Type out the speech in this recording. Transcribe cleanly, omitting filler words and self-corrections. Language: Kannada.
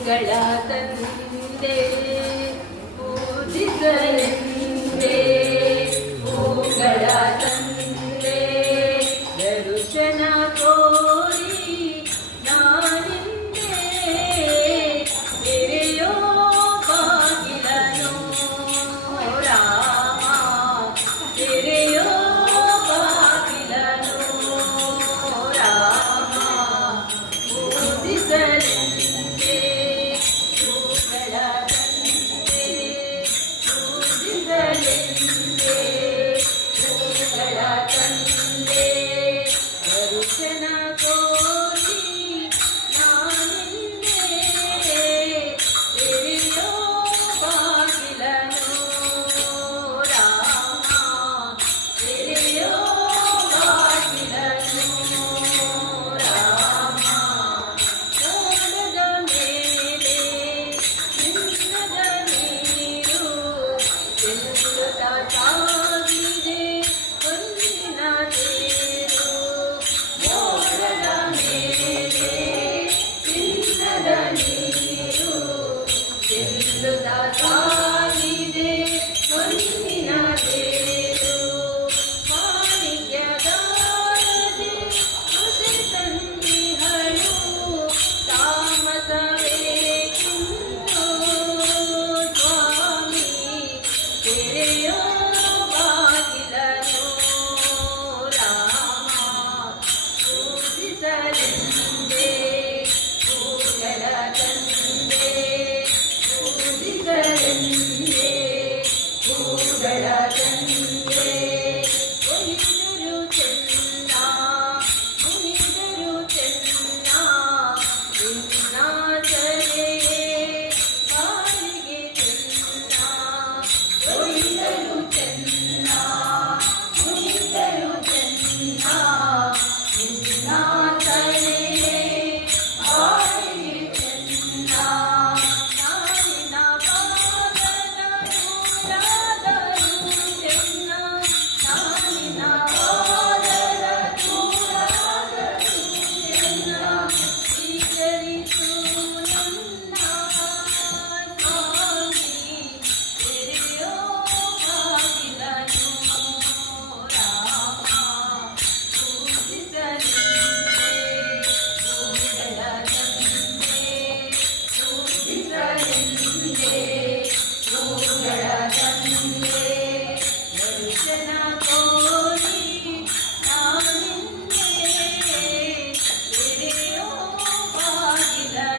ಹೂಗಳ ತಂದೆ ಪೂಜಿಸಲೆಂದೇ ಹೂಗಳ ತಂದೆ ದರ್ಶನ ಕೋರಿ ನಾನಿಂದೆ ತೆರೆಯೋ ಬಾಗಿಲನು ರಾಮ ತೆರೆಯೋ ಬಾಗಿಲನು ರಾಮ ಪೂಜಿಸಲೆಂದೇ ಹೂಗಳ ತಂದೆ ಪೂಜಿಸಲೆಂದೇ ಹೂಗಳ ತಂದೆ ದರ್ಶನ ಕೋರಿ ನಾನಿಂದೆ ತೆರೆಯೋ ಬಾಗಿಲನು ರಾಮ ತೆರೆಯೋ ಬಾಗಿಲನು ರಾಮ ಮೋಡದ ಮೇಲೆ ಚಿನ್ನದ ನೀರು ಚೆಲ್ಲುತ್ತಾ ಸಾಗಿದೆ ಹೊನ್ನಿನ ತೇರು ಮೋಡದ ಮೇಲೆ ಚಿನ್ನದ ನೀರು ಚೆಲ್ಲುತ್ತಾ ಸಾಗಿದೆ ಹೊನ್ನಿನ ತೇರು ಮಾಣಿಕ್ಯದಾರದೆ ಹೊಸೆ ತಂದಿಹಳು ತಾಮಸವೇಕಿಂದು ಸ್ವಾಮಿ ತೆರೆಯೋ ಬಾಗಿಲನು ರಾಮ ಪೂಜಿಸಲೆಂದೇ ಹೂಗಳ ತಂದೆ ಪೂಜಿಸಲೆಂದೇ ಹೂಗಳ ತಂದೆ ಮುನಿದರು ಚೆನ್ನ ಮುನಿದರು ಚೆನ್ನ ನಿನ್ನ ಸರೆಯ